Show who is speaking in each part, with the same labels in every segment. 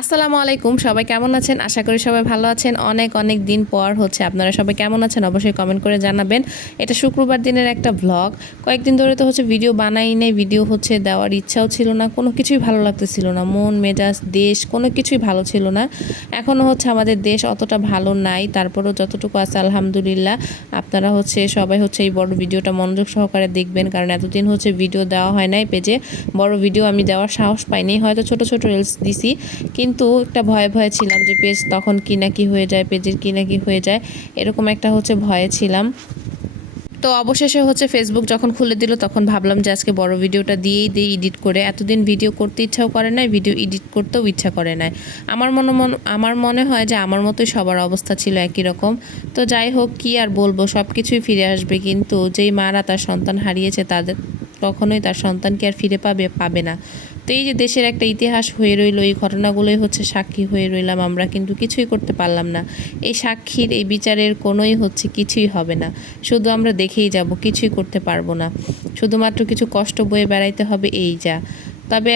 Speaker 1: আসসালামু আলাইকুম, সবাই কেমন আছেন? আশা করি সবাই ভালো আছেন। অনেক অনেক দিন পর হচ্ছে আপনারা সবাই কেমন আছেন অবশ্যই কমেন্ট করে জানাবেন। এটা শুক্রবার দিনের একটা ভ্লগ কয়েকদিন ধরে তো হচ্ছে ভিডিও বানাই নেই ভিডিও হচ্ছে দেওয়ার ইচ্ছাও ছিল না, কোনো কিছুই ভালো লাগতেছিল না। মন, মেজাজ, দেশ, কোনো কিছুই ভালো ছিল না। এখনও হচ্ছে আমাদের দেশ অতটা ভালো নাই, তারপরেও যতটুকু আছে আলহামদুলিল্লাহ। আপনারা হচ্ছে সবাই হচ্ছে এই বড় ভিডিওটা মনোযোগ সহকারে দেখবেন, কারণ এতদিন হচ্ছে ভিডিও দেওয়া হয় নাই পেজে। বড় ভিডিও আমি দেওয়ার সাহস পাইনি, হয়তো ছোট ছোট রিলস দিছি, কিন্তু একটা ভয়ে ভয়ে ছিলাম যে, পেজ তখন কি না কি হয়ে যায়, পেজের কি না কি হয়ে যায়? এরকম একটা হচ্ছে ভয়ে ছিলাম। তো অবশেষে হচ্ছে ফেসবুক যখন খুলে দিল, তখন ভাবলাম যে, আজকে বড় ভিডিওটা দিয়েই দিই এডিট করে। এতদিন ভিডিও করতে ইচ্ছাও করে নাই, ভিডিও এডিট করতেও ইচ্ছা করে নাই। আমার মনে মন, আমার মনে হয় যে, আমার মতোই সবার অবস্থা ছিল একই রকম। তো যাই হোক, কি আর বলব সব কিছুই ফিরে আসবে। কিন্তু যেই মারা তার সন্তান হারিয়েছে, তাদের কখনোই তার সন্তানকে আর ফিরে পাবে পাবে না। তো এই যে দেশের একটা ইতিহাস হয়ে রইল, এই ঘটনাগুলোই হচ্ছে সাক্ষী হয়ে রইলাম আমরা, কিন্তু কিছুই করতে পারলাম না। এই সাক্ষীর, এই বিচারের কোনোই হচ্ছে, কিছুই হবে না। শুধু আমরা দেখেই যাব, কিছুই করতে পারব না। শুধুমাত্র কিছু কষ্ট বয়ে বেড়াইতে হবে, এই যা। তবে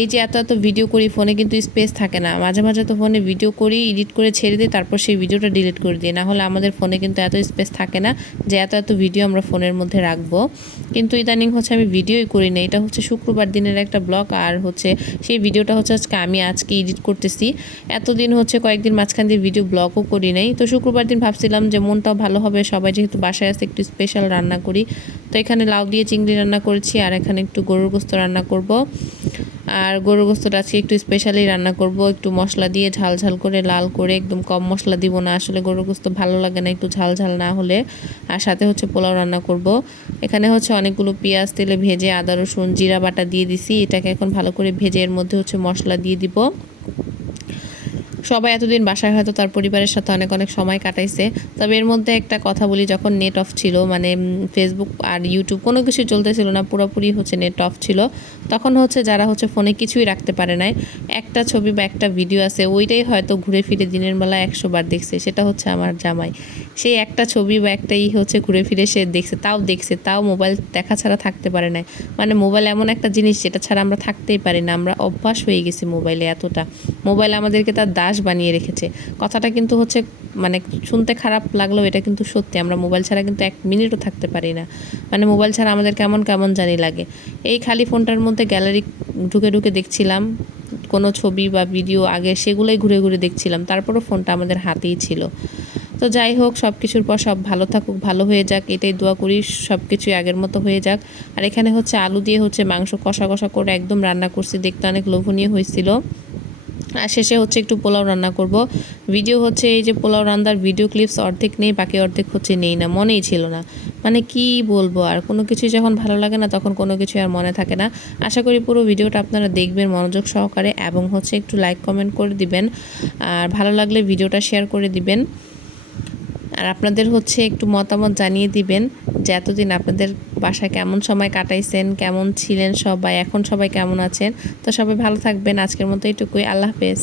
Speaker 1: এই যে এত এত ভিডিও করি ফোনে কিন্তু স্পেস থাকে না। মাঝে মাঝে তো ফোনে ভিডিও করি এডিট করে ছেড়ে দিই, তারপর সেই ভিডিওটা ডিলিট করে দিই। না হলে আমাদের ফোনে কিন্তু এত স্পেস থাকে না যে এত এত ভিডিও আমরা ফোনের মধ্যে রাখব। কিন্তু ইদানিং হচ্ছে আমি ভিডিওই করি না। এটা হচ্ছে শুক্রবার দিনের একটা ব্লগ আর হচ্ছে সেই ভিডিওটা হচ্ছে আজকে আমি আজকে এডিট করতেছি। এতদিন হচ্ছে কয়েকদিন মাঝখান দিয়ে ভিডিও ব্লগও করি নাই। তো শুক্রবার দিন ভাবছিলাম যে মনটাও ভালো হবে, সবাই যেহেতু বাসায় আসতে একটু স্পেশাল রান্না করি। তো এখানে লাউ দিয়ে চিংড়ি রান্না করেছি, আর এখানে একটু গরুর গোস্ত রান্না করব। আর গরুর গোস্তটা আজকে একটু স্পেশালি রান্না করব। একটু মশলা দিয়ে ঝাল ঝাল করে, লাল করে, একদম কম মশলা দিব না। আসলে গরুর গোস্ত ভালো লাগে না একটু ঝাল ঝাল না হলে। আর সাথে হচ্ছে পোলাও রান্না করব। এখানে হচ্ছে অনেকগুলো পেঁয়াজ, তেলে ভেজে আদা, রসুন, জিরা বাটা দিয়ে দিছি। এটাকে এখন ভালো করে ভেজে এর মধ্যে হচ্ছে মশলা দিয়ে দিব। সবাই এতদিন বাসায় হয়তো তার পরিবারের সাথে অনেক অনেক সময় কাটাইছে। তবে এর মধ্যে একটা কথা বলি, যখন নেট অফ ছিল মানে ফেসবুক আর ইউটিউব কোনো কিছু চলতেছিল না, পুরোপুরি হচ্ছে নেট অফ ছিল। তখন হচ্ছে যারা হচ্ছে ফোনে কিছুই রাখতে পারে নাই। একটা ছবি বা একটা ভিডিও আছে, ওইটাই হয়তো ঘুরে ফিরে দিনের বেলা একশো বার দেখছে, সেটা হচ্ছে আমার জামাই। সেই একটা ছবি বা একটাই হচ্ছে ঘুরে ফিরে সে দেখছে, তাও দেখছে, তাও মোবাইল দেখা ছাড়া থাকতে পারে না মানে মোবাইল এমন একটা জিনিস যেটা ছাড়া আমরা থাকতেই পারি না, আমরা অভ্যাস হয়ে গেছি মোবাইলে এতটা। মোবাইল আমাদেরকে তার দাস বানিয়ে রেখেছে। কথাটা কিন্তু হচ্ছে মানে শুনতে খারাপ লাগলেও এটা কিন্তু সত্যি। আমরা মোবাইল ছাড়া কিন্তু এক মিনিটও থাকতে পারি না। মানে মোবাইল ছাড়া আমাদের কেমন কেমন জানি লাগে। এই খালি ফোনটার মধ্যে গ্যালারি ঢুকে ঢুকে দেখছিলাম, কোনো ছবি বা ভিডিও আগে সেগুলোই ঘুরে ঘুরে দেখছিলাম। তারপরও ফোনটা আমাদের হাতেই ছিল। তো যাই হোক সব কিছুর পর সব ভালো থাকুক, ভালো হয়ে যাক, এটাই দোয়া করি সব কিছুই আগের মতো হয়ে যাক। আর এখানে হচ্ছে আলু দিয়ে হচ্ছে মাংস কষা কষা করে একদম রান্না করছি, দেখতে অনেক লোভনীয় হয়েছিল। আর শেষে হচ্ছে একটু পোলাও রান্না করব। ভিডিও হচ্ছে এই যে পোলাও রান্নার ভিডিও ক্লিপস অর্ধেক নেই, বাকি অর্ধেক হচ্ছে নেই না, মনেই ছিল না। মানে কি বলব, আর কোনো কিছু যখন ভালো লাগে না, তখন কোনো কিছু আর মনে থাকে না। আশা করি পুরো ভিডিওটা আপনারা দেখবেন মনোযোগ সহকারে, এবং হচ্ছে একটু লাইক কমেন্ট করে দিবেন। আর ভালো লাগলে ভিডিওটা শেয়ার করে দিবেন। আর আপনাদের হচ্ছে একটু মতামত জানিয়ে দিবেন যে এতদিন আপনাদের বাসায় কেমন সময় কাটাইছেন, কেমন ছিলেন সবাই, এখন সবাই কেমন আছেন? তো সবাই ভালো থাকবেন। আজকের মতো এটুকুই আল্লাহ হাফেজ।